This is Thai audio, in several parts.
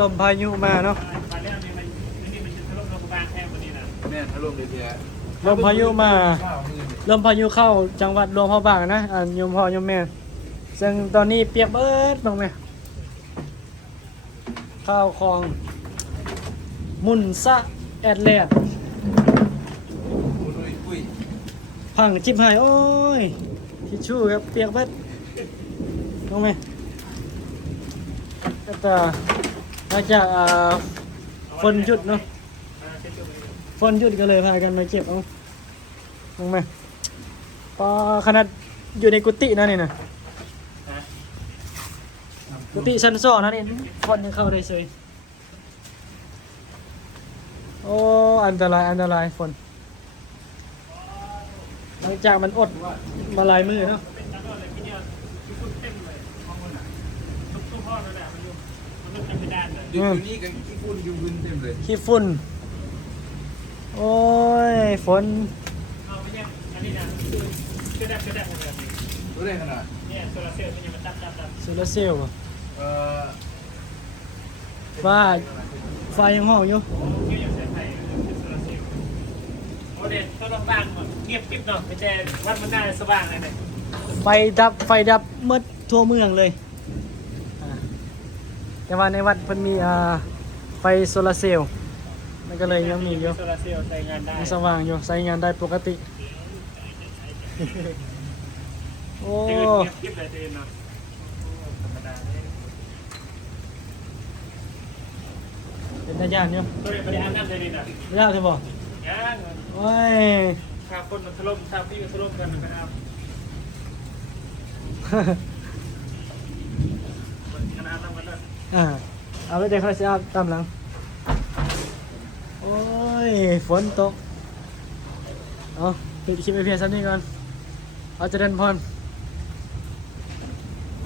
ลมพายุมาเนาะมาเรื่องนี้มันจะทะลุลงบ้านแทบวันนี้นะแม่ทะลุเลยทีละ ลมพายุมาลมพายุเข้าจังหวัดหลวงพระบางนะโยมพ่อโยมแม่ซึ่งตอนนี้เปียกเบิดตรงไหมข้าวของมุนซะแอดแลดพังจิบหายโอ้ยทิชชู่ครับเปียกเบิดตรงไหมก็จะมาจากฝนหยุดเนาะฝนหยุดก็เลยพากันมาเก็บเอาลงมาพอขนาดอยู่ในกุฏินะนี่นะกุฏิชั้นสองนะนี่ฝนยังเข้าได้เลยโอ้อันตรายอันตรายฝนหลังจากมันอดมาลายมือเนาะอยู่นี่กันขี้ฝุ่นอยู่บึนเต็มเลยขี้ฝุ่นโอ้ยฝนเอาไปเนี่ยอันนี้นะคือได้แบบนี้รู้ได้ขนาดเนี่ยโซลาเซลล์มันยังมาตับโซลาร์เซลล์เอ่อว่าไฟยังห้องอยู่ที่ยังใช้ไฟโซลาเซลล์โอ้เด็ดก็ต้องบ้างเงียบกิ๊บเนาะไม่ใช่วัดมันน่าสว่างเลยเนี่ยไฟดับหมดทั่วเมืองเลยแต่ว่าในวัดเพิ่นมีไฟโซลาร์เซลล์มันก็เลยยังมีอยู่โซลาเซลล์ใช้งานได้สว่างอยู่ใช้งานได้ปกติโอ้กิ๊บเลยเต็มเนาะธรรมดาเป็นตาย่านอยู่ตัวเด็กไม่ได้อ่านน้ำเลยนะไม่ได้ใช่บ่ยังโอ้ยข้าวคนมันถล่มชาวที่ถล่มกันนะครับขนาดนั้นกันเลยเอาแล้วเดี๋ยวเขาจะอาบตามหลังโอ้ยฝนตกเอาปิดคลิปไปเพียงสักนิดก่อนเอาจะเดินพร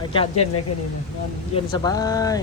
อากาศเย็นเลยคืนนี้นอนเย็นสบาย